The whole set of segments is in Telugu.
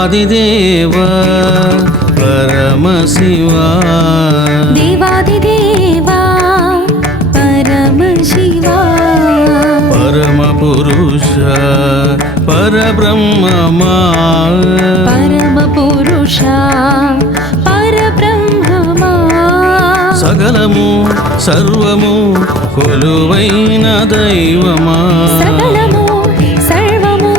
దేవాదిదేవ పరమశివ దేవాదిదేవ పరమశివ పరమపురుష పరబ్రహ్మమా పరమపురుష పరబ్రహ్మమా సకలము సర్వము కొలువైన దైవమా సకలము సర్వము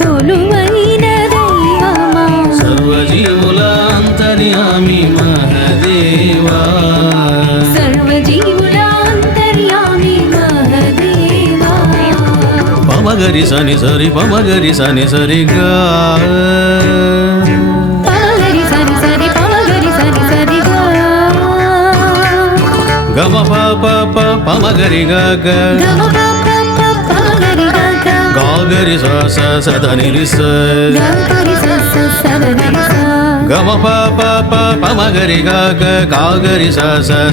కొలువైన దైవమా సర్వజీవుల అంతర్యామి మహదేవా సర్వజీవుల అంతర్యామి మహదేవా పమగరి సని సరి పమగరి సని సరిగా పమగరి సరి సరి పమగరి సరి సరిగా గమ పాప పమగరి గగ గమ ప ప పమగరి గగ గాగరి స సదని రిస గగరి స స సదని స గమ పాప పమగరి గగ గాగరి స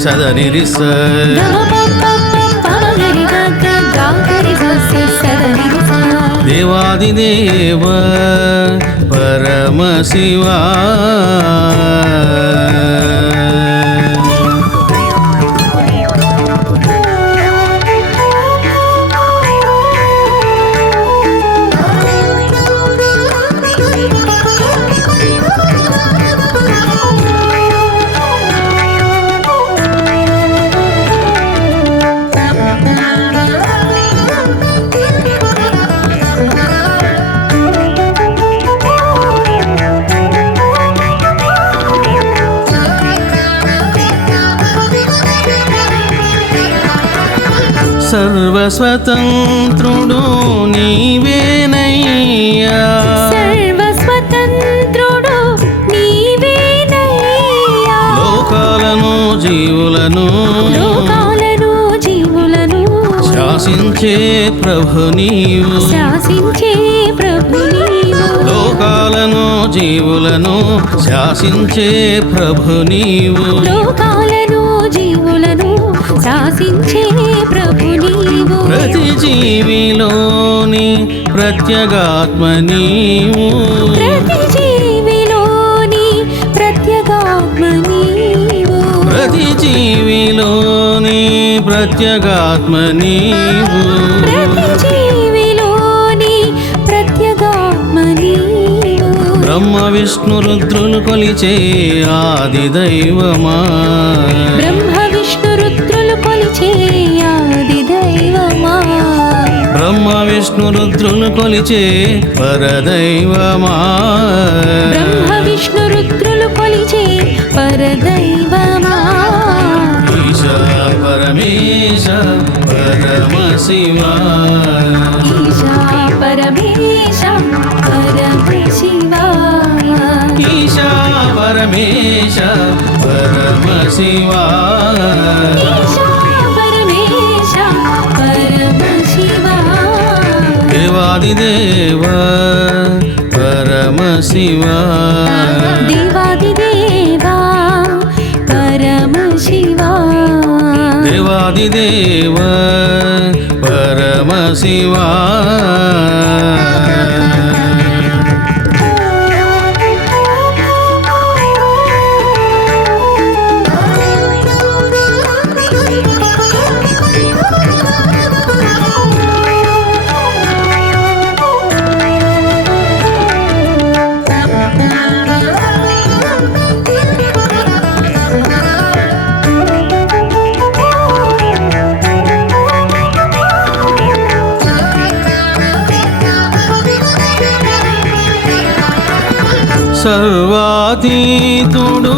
సదని రిస గమ ప ప పమగరి గగ గగరి స స సదని స దేవాదిదేవ పరమశివ సర్వస్వతంత్రుడు నీవేనయ్యా సర్వస్వతంత్రుడు నీవేనయ్యా లోకాలను జీవులను లోకాలను జీవులను శాసించే ప్రభు నీవు శాసించే ప్రభు నీవు లోకాలను జీవులను శాసించే ప్రభు నీవు లోకాలను జీవులను శాసించే ప్రభు నీవు ప్రతి జీవిలోని ప్రత్యేగాత్మ నీవు ప్రతి జీవిలోని ప్రత్యేగాత్మ నీవు ప్రతి జీవిలోని ప్రత్యేగాత్మ నీవు ప్రతి జీవిలోని ప్రత్యేగాత్మ నీవు బ్రహ్మ విష్ణు రుద్రులు కొలిచే ఆది దైవమా బ్రహ్మ విష్ణు రుద్రులు కొలిచే ఆది దైవమా బ్రహ్మ విష్ణు రుద్రులు కొలిచే పరదైవమా బ్రహ్మ విష్ణు రుద్రులు కొలిచే పరదైవమా ఈశ పరమేశ పరమశివ ఈశా పరమేశ పరమశివ ఈశ పరమేశ పరమశివ ఈశా పరమేశ పరమశివ దేవాదిదేవ పరమశివ దేవాదిదేవ పరమశివ దేవాదిదేవ పరమశివ సర్వాతీతుడు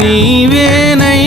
నీవేనయ్యా